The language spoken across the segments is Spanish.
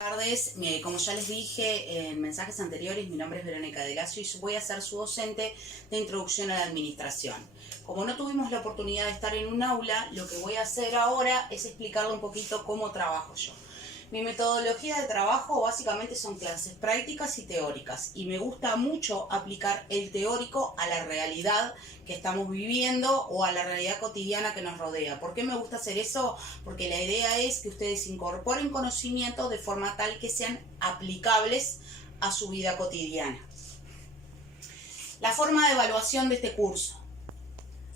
Buenas tardes, como ya les dije en mensajes anteriores, mi nombre es Verónica de Lazo y voy a ser su docente de Introducción a la Administración. Como no tuvimos la oportunidad de estar en un aula, lo que voy a hacer ahora es explicarle un poquito cómo trabajo yo. Mi metodología de trabajo básicamente son clases prácticas y teóricas, y me gusta mucho aplicar el teórico a la realidad que estamos viviendo o a la realidad cotidiana que nos rodea. ¿Por qué me gusta hacer eso? Porque la idea es que ustedes incorporen conocimientos de forma tal que sean aplicables a su vida cotidiana. La forma de evaluación de este curso.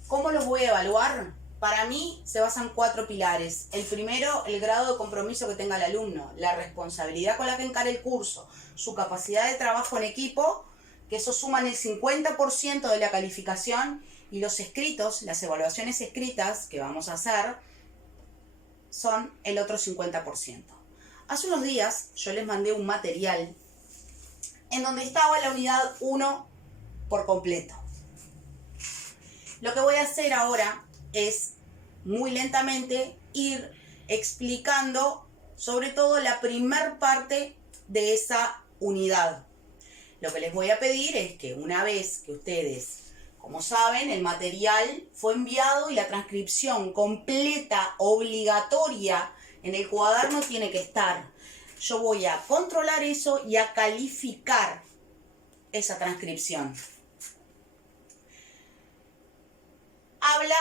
¿Cómo los voy a evaluar? Para mí se basan 4 pilares. El primero, el grado de compromiso que tenga el alumno, la responsabilidad con la que encare el curso, su capacidad de trabajo en equipo, que eso suman el 50% de la calificación, y los escritos, las evaluaciones escritas que vamos a hacer, son el otro 50%. Hace unos días yo les mandé un material en donde estaba la unidad 1 por completo. Lo que voy a hacer ahora es muy lentamente ir explicando sobre todo la primer parte de esa unidad. Lo que les voy a pedir es que una vez que ustedes, como saben, el material fue enviado y la transcripción completa, obligatoria, en el cuaderno tiene que estar. Yo voy a controlar eso y a calificar esa transcripción. Habla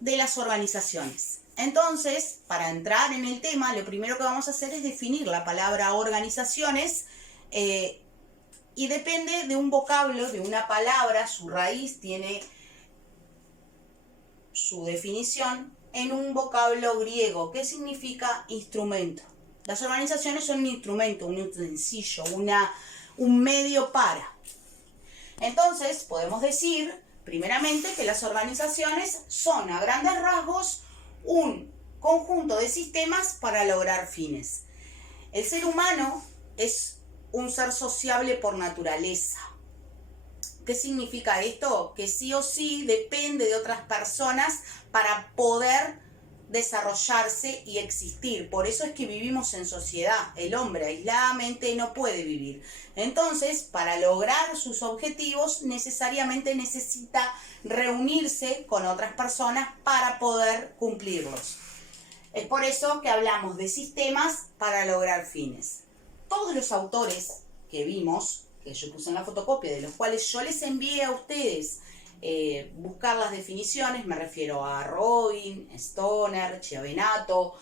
de las organizaciones. Entonces, para entrar en el tema, lo primero que vamos a hacer es definir la palabra organizaciones, y depende de un vocablo, de una palabra, su raíz tiene su definición en un vocablo griego que significa instrumento. Las organizaciones son un instrumento, un utensilio, un medio para. Entonces, podemos decir primeramente que las organizaciones son, a grandes rasgos, un conjunto de sistemas para lograr fines. El ser humano es un ser sociable por naturaleza. ¿Qué significa esto? Que sí o sí depende de otras personas para poder desarrollarse y existir. Por eso es que vivimos en sociedad. El hombre aisladamente no puede vivir. Entonces, para lograr sus objetivos, necesariamente necesita reunirse con otras personas para poder cumplirlos. Es por eso que hablamos de sistemas para lograr fines. Todos los autores que vimos, que yo puse en la fotocopia, de los cuales yo les envié a ustedes buscar las definiciones, me refiero a Robin, Stoner, Chiavenato,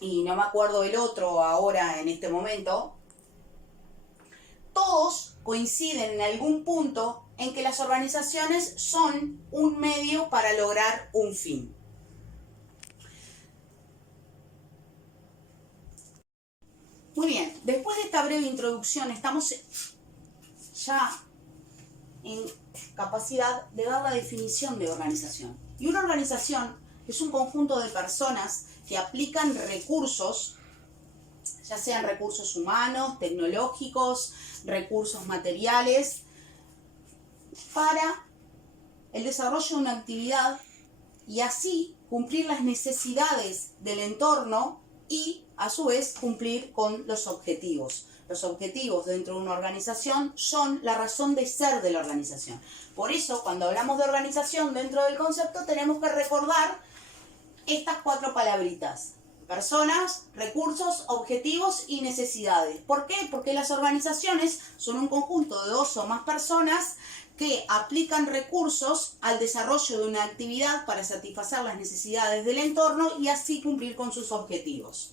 y no me acuerdo el otro ahora en este momento, todos coinciden en algún punto en que las organizaciones son un medio para lograr un fin. Muy bien, después de esta breve introducción estamos ya en capacidad de dar la definición de organización. Y una organización es un conjunto de personas que aplican recursos, ya sean recursos humanos, tecnológicos, recursos materiales, para el desarrollo de una actividad y así cumplir las necesidades del entorno y a su vez cumplir con los objetivos. Los objetivos dentro de una organización son la razón de ser de la organización. Por eso, cuando hablamos de organización dentro del concepto, tenemos que recordar estas 4 palabritas: personas, recursos, objetivos y necesidades. ¿Por qué? Porque las organizaciones son un conjunto de 2 o más personas que aplican recursos al desarrollo de una actividad para satisfacer las necesidades del entorno y así cumplir con sus objetivos.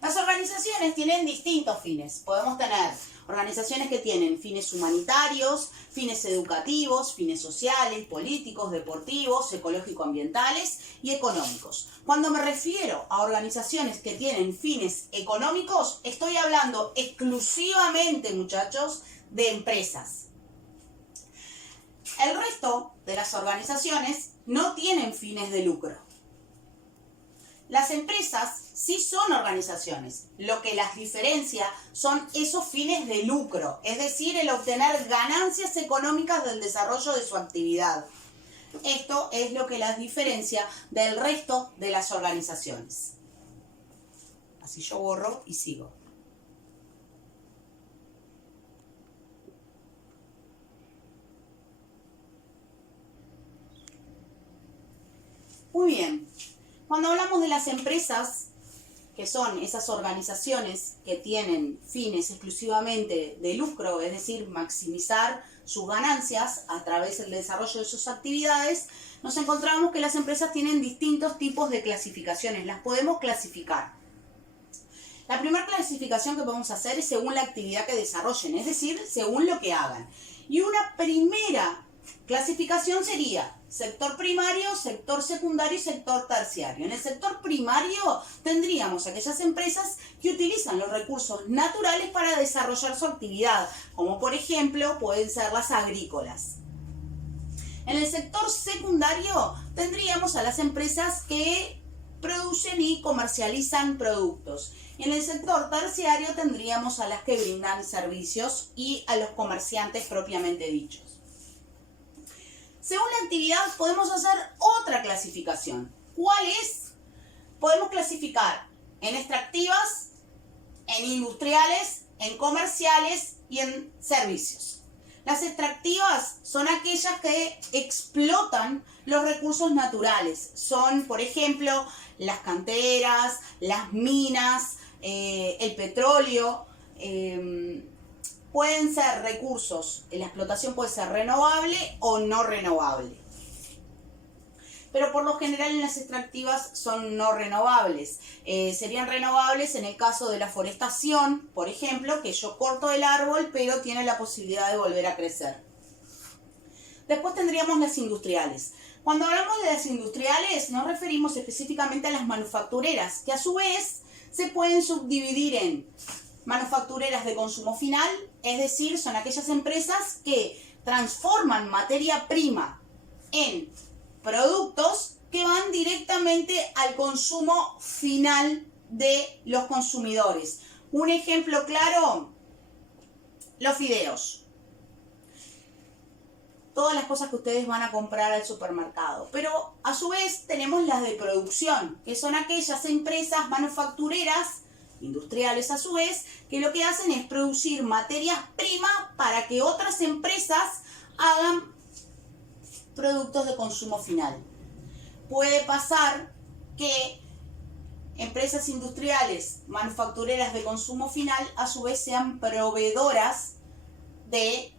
Las organizaciones tienen distintos fines. Podemos tener organizaciones que tienen fines humanitarios, fines educativos, fines sociales, políticos, deportivos, ecológico-ambientales y económicos. Cuando me refiero a organizaciones que tienen fines económicos, estoy hablando exclusivamente, muchachos, de empresas. El resto de las organizaciones no tienen fines de lucro. Las empresas sí son organizaciones. Lo que las diferencia son esos fines de lucro, es decir, el obtener ganancias económicas del desarrollo de su actividad. Esto es lo que las diferencia del resto de las organizaciones. Así yo borro y sigo. Muy bien. Cuando hablamos de las empresas, que son esas organizaciones que tienen fines exclusivamente de lucro, es decir, maximizar sus ganancias a través del desarrollo de sus actividades, nos encontramos que las empresas tienen distintos tipos de clasificaciones. Las podemos clasificar. La primera clasificación que podemos hacer es según la actividad que desarrollen, es decir, según lo que hagan. Y una primera clasificación sería sector primario, sector secundario y sector terciario. En el sector primario tendríamos aquellas empresas que utilizan los recursos naturales para desarrollar su actividad, como por ejemplo pueden ser las agrícolas. En el sector secundario tendríamos a las empresas que producen y comercializan productos. En el sector terciario tendríamos a las que brindan servicios y a los comerciantes propiamente dichos. Según la actividad podemos hacer otra clasificación. ¿Cuál es? Podemos clasificar en extractivas, en industriales, en comerciales y en servicios. Las extractivas son aquellas que explotan los recursos naturales. Son, por ejemplo, las canteras, las minas, el petróleo. Pueden ser recursos, la explotación puede ser renovable o no renovable. Pero por lo general en las extractivas son no renovables. Serían renovables en el caso de la forestación, por ejemplo, que yo corto el árbol pero tiene la posibilidad de volver a crecer. Después tendríamos las industriales. Cuando hablamos de las industriales nos referimos específicamente a las manufactureras, que a su vez se pueden subdividir en manufactureras de consumo final, es decir, son aquellas empresas que transforman materia prima en productos que van directamente al consumo final de los consumidores. Un ejemplo claro, los fideos. Todas las cosas que ustedes van a comprar al supermercado. Pero a su vez tenemos las de producción, que son aquellas empresas manufactureras industriales a su vez, que lo que hacen es producir materias primas para que otras empresas hagan productos de consumo final. Puede pasar que empresas industriales, manufactureras de consumo final, a su vez sean proveedoras de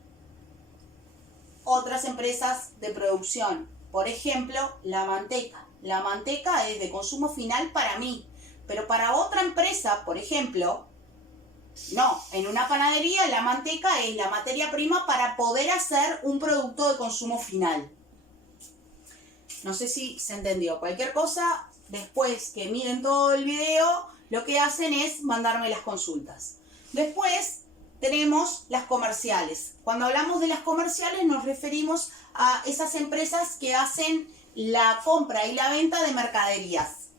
otras empresas de producción. Por ejemplo, la manteca. La manteca es de consumo final para mí, pero para otra empresa, por ejemplo, no. En una panadería la manteca es la materia prima para poder hacer un producto de consumo final. No sé si se entendió. Cualquier cosa, después que miren todo el video, lo que hacen es mandarme las consultas. Después tenemos las comerciales. Cuando hablamos de las comerciales nos referimos a esas empresas que hacen la compra y la venta de mercaderías.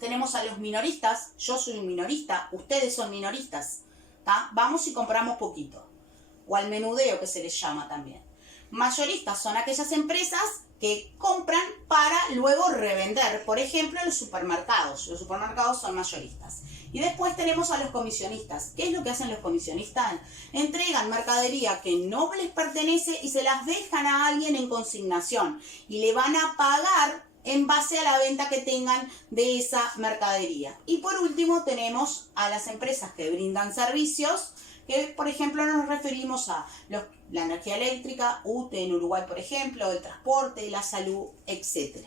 Tenemos a los minoristas, yo soy un minorista, ustedes son minoristas, ¿tá? Vamos y compramos poquito, o al menudeo que se les llama también. Mayoristas son aquellas empresas que compran para luego revender, por ejemplo los supermercados son mayoristas. Y después tenemos a los comisionistas. ¿Qué es lo que hacen los comisionistas? Entregan mercadería que no les pertenece y se las dejan a alguien en consignación y le van a pagar en base a la venta que tengan de esa mercadería. Y por último tenemos a las empresas que brindan servicios, que por ejemplo nos referimos a la energía eléctrica, UTE en Uruguay por ejemplo, el transporte, la salud, etc.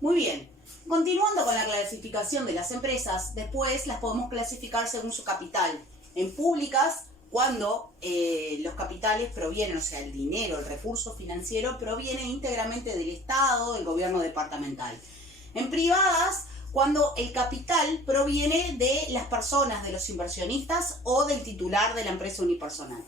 Muy bien, continuando con la clasificación de las empresas, después las podemos clasificar según su capital. En públicas, cuando los capitales provienen, o sea, el dinero, el recurso financiero proviene íntegramente del Estado, del gobierno departamental. En privadas, cuando el capital proviene de las personas, de los inversionistas o del titular de la empresa unipersonal.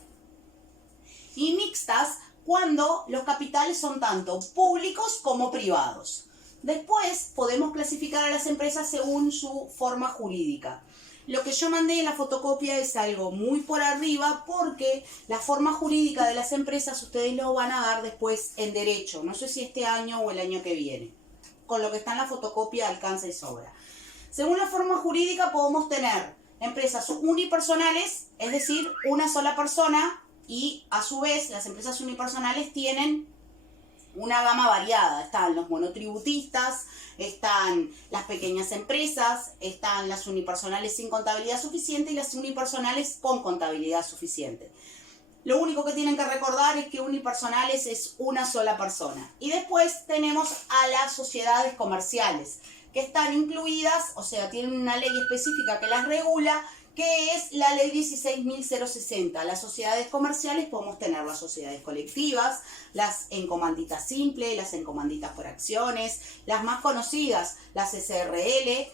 Y mixtas, cuando los capitales son tanto públicos como privados. Después podemos clasificar a las empresas según su forma jurídica. Lo que yo mandé en la fotocopia es algo muy por arriba porque la forma jurídica de las empresas ustedes lo van a dar después en derecho. No sé si este año o el año que viene. Con lo que está en la fotocopia alcanza y sobra. Según la forma jurídica podemos tener empresas unipersonales, es decir, una sola persona, y a su vez las empresas unipersonales tienen una gama variada. Están los monotributistas, están las pequeñas empresas, están las unipersonales sin contabilidad suficiente y las unipersonales con contabilidad suficiente. Lo único que tienen que recordar es que unipersonales es una sola persona. Y después tenemos a las sociedades comerciales, que están incluidas, o sea, tienen una ley específica que las regula, que es la ley 16.060. Las sociedades comerciales podemos tener las sociedades colectivas, las en comandita simple, las en comanditas por acciones, las más conocidas, las SRL,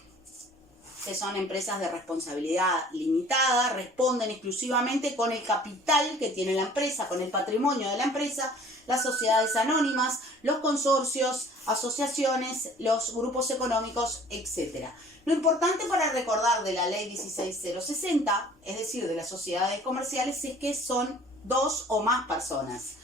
que son empresas de responsabilidad limitada, responden exclusivamente con el capital que tiene la empresa, con el patrimonio de la empresa, las sociedades anónimas, los consorcios, asociaciones, los grupos económicos, etc. Lo importante para recordar de la ley 16.060, es decir, de las sociedades comerciales, es que son 2 o más personas.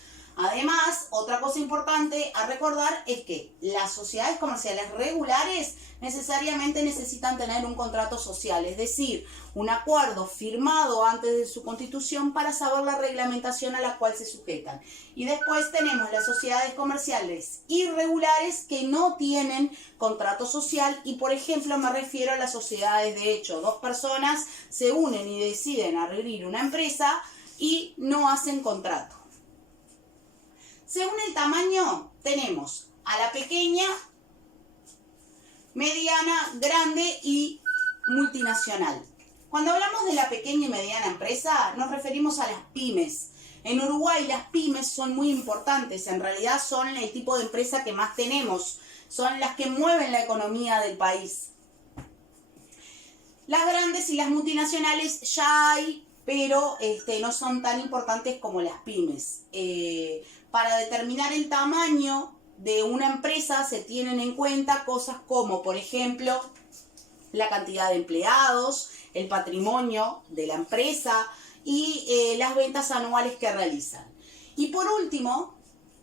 Además, otra cosa importante a recordar es que las sociedades comerciales regulares necesariamente necesitan tener un contrato social, es decir, un acuerdo firmado antes de su constitución para saber la reglamentación a la cual se sujetan. Y después tenemos las sociedades comerciales irregulares que no tienen contrato social y, por ejemplo, me refiero a las sociedades de hecho. 2 personas se unen y deciden abrir una empresa y no hacen contrato. Según el tamaño, tenemos a la pequeña, mediana, grande y multinacional. Cuando hablamos de la pequeña y mediana empresa, nos referimos a las pymes. En Uruguay las pymes son muy importantes, en realidad son el tipo de empresa que más tenemos, son las que mueven la economía del país. Las grandes y las multinacionales ya hay, pero no son tan importantes como las pymes. Para determinar el tamaño de una empresa se tienen en cuenta cosas como, por ejemplo, la cantidad de empleados, el patrimonio de la empresa y las ventas anuales que realizan. Y por último,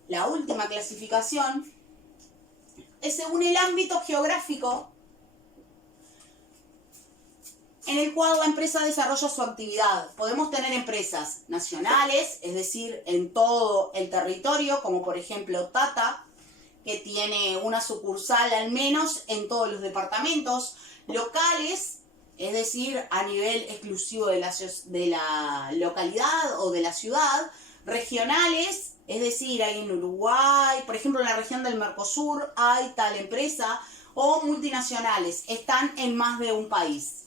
la última clasificación es según el ámbito geográfico en el cual la empresa desarrolla su actividad. Podemos tener empresas nacionales, es decir, en todo el territorio, como por ejemplo Tata, que tiene una sucursal al menos en todos los departamentos. Locales, es decir, a nivel exclusivo de la localidad o de la ciudad. Regionales, es decir, hay en Uruguay, por ejemplo en la región del Mercosur hay tal empresa. O multinacionales, están en más de un país.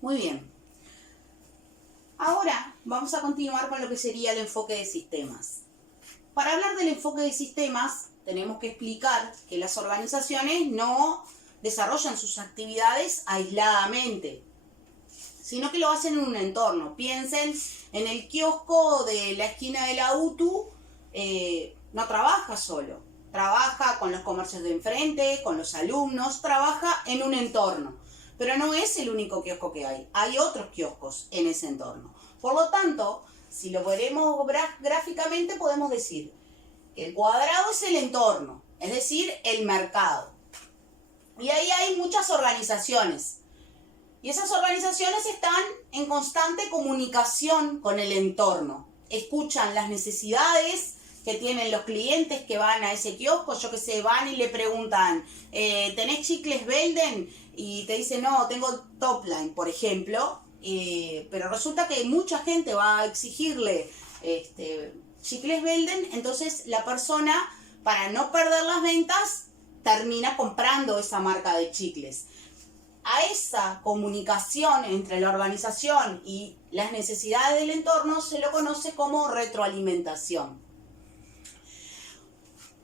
Muy bien. Ahora vamos a continuar con lo que sería el enfoque de sistemas. Para hablar del enfoque de sistemas, tenemos que explicar que las organizaciones no desarrollan sus actividades aisladamente, sino que lo hacen en un entorno. Piensen en el kiosco de la esquina de la UTU, no trabaja solo, trabaja con los comercios de enfrente, con los alumnos, trabaja en un entorno. Pero no es el único kiosco que hay otros kioscos en ese entorno. Por lo tanto, si lo veremos gráficamente, podemos decir que el cuadrado es el entorno, es decir, el mercado. Y ahí hay muchas organizaciones. Y esas organizaciones están en constante comunicación con el entorno. Escuchan las necesidades que tienen los clientes que van a ese kiosco. Yo que sé, van y le preguntan, ¿tenés chicles Belden? Y te dicen, no, tengo Topline, por ejemplo. Pero resulta que mucha gente va a exigirle chicles Belden. Entonces la persona, para no perder las ventas, termina comprando esa marca de chicles. a esa comunicación entre la organización y las necesidades del entorno se lo conoce como retroalimentación.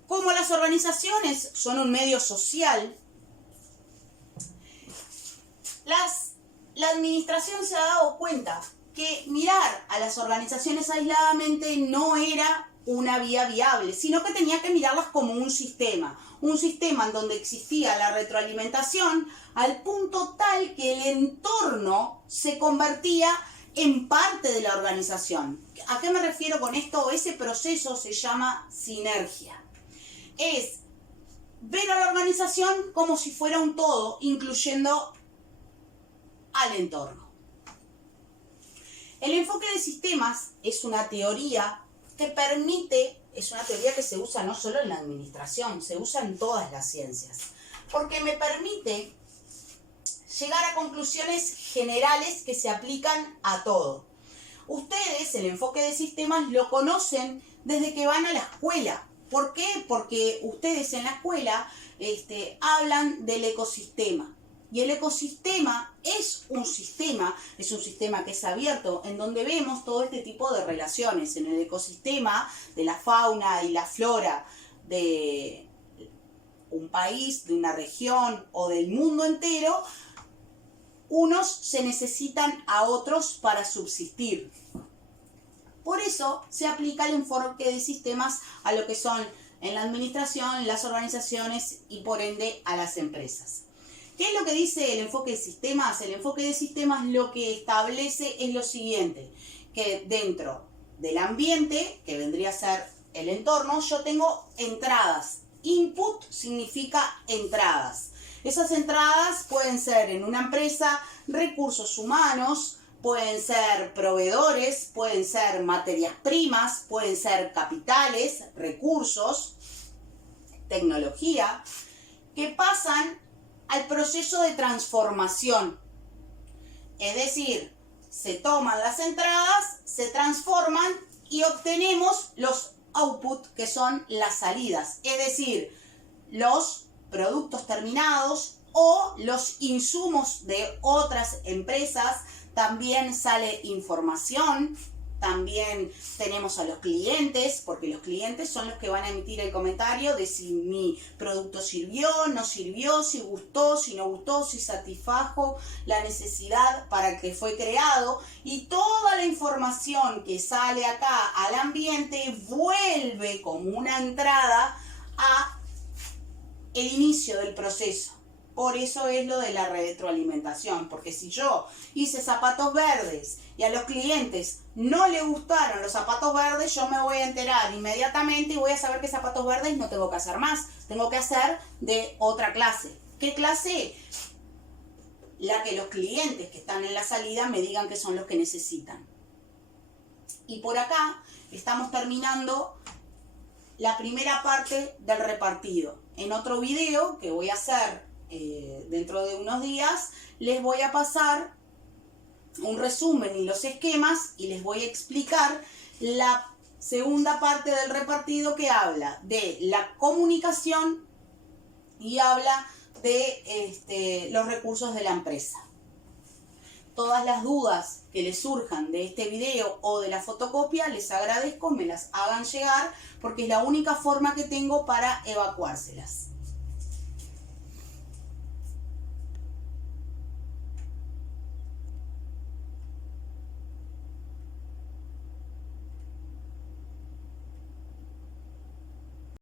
Como las organizaciones son un medio social, la administración se ha dado cuenta que mirar a las organizaciones aisladamente no era una vía viable, sino que tenía que mirarlas como un sistema en donde existía la retroalimentación al punto tal que el entorno se convertía en parte de la organización. ¿A qué me refiero con esto? Ese proceso se llama sinergia. Es ver a la organización como si fuera un todo, incluyendo al entorno. El enfoque de sistemas es una teoría que permite, es una teoría que se usa no solo en la administración, se usa en todas las ciencias, porque me permite llegar a conclusiones generales que se aplican a todo. Ustedes el enfoque de sistemas lo conocen desde que van a la escuela. ¿Por qué? Porque ustedes en la escuela hablan del ecosistema. Y el ecosistema es un sistema que es abierto, en donde vemos todo este tipo de relaciones. En el ecosistema de la fauna y la flora de un país, de una región o del mundo entero, unos se necesitan a otros para subsistir. Por eso se aplica el enfoque de sistemas a lo que son en la administración, las organizaciones y por ende a las empresas. ¿Qué es lo que dice el enfoque de sistemas? El enfoque de sistemas lo que establece es lo siguiente, que dentro del ambiente, que vendría a ser el entorno, yo tengo entradas. Input significa entradas. Esas entradas pueden ser en una empresa recursos humanos, pueden ser proveedores, pueden ser materias primas, pueden ser capitales, recursos, tecnología, que pasan al proceso de transformación. Es decir, se toman las entradas, se transforman y obtenemos los output, que son las salidas. Es decir, los productos terminados o los insumos de otras empresas. También sale información, también tenemos a los clientes, porque los clientes son los que van a emitir el comentario de si mi producto sirvió, no sirvió, si gustó, si no gustó, si satisfajo la necesidad para el que fue creado. Y toda la información que sale acá al ambiente vuelve como una entrada a el inicio del proceso. Por eso es lo de la retroalimentación, porque si yo hice zapatos verdes y a los clientes no les gustaron los zapatos verdes, yo me voy a enterar inmediatamente y voy a saber que zapatos verdes no tengo que hacer más, tengo que hacer de otra clase. ¿Qué clase? La que los clientes que están en la salida me digan que son los que necesitan. Y por acá estamos terminando la primera parte del repartido. En otro video que voy a hacer dentro de unos días, les voy a pasar un resumen y los esquemas y les voy a explicar la segunda parte del repartido, que habla de la comunicación y habla de los recursos de la empresa. Todas las dudas que les surjan de este video o de la fotocopia, les agradezco, me las hagan llegar, porque es la única forma que tengo para evacuárselas.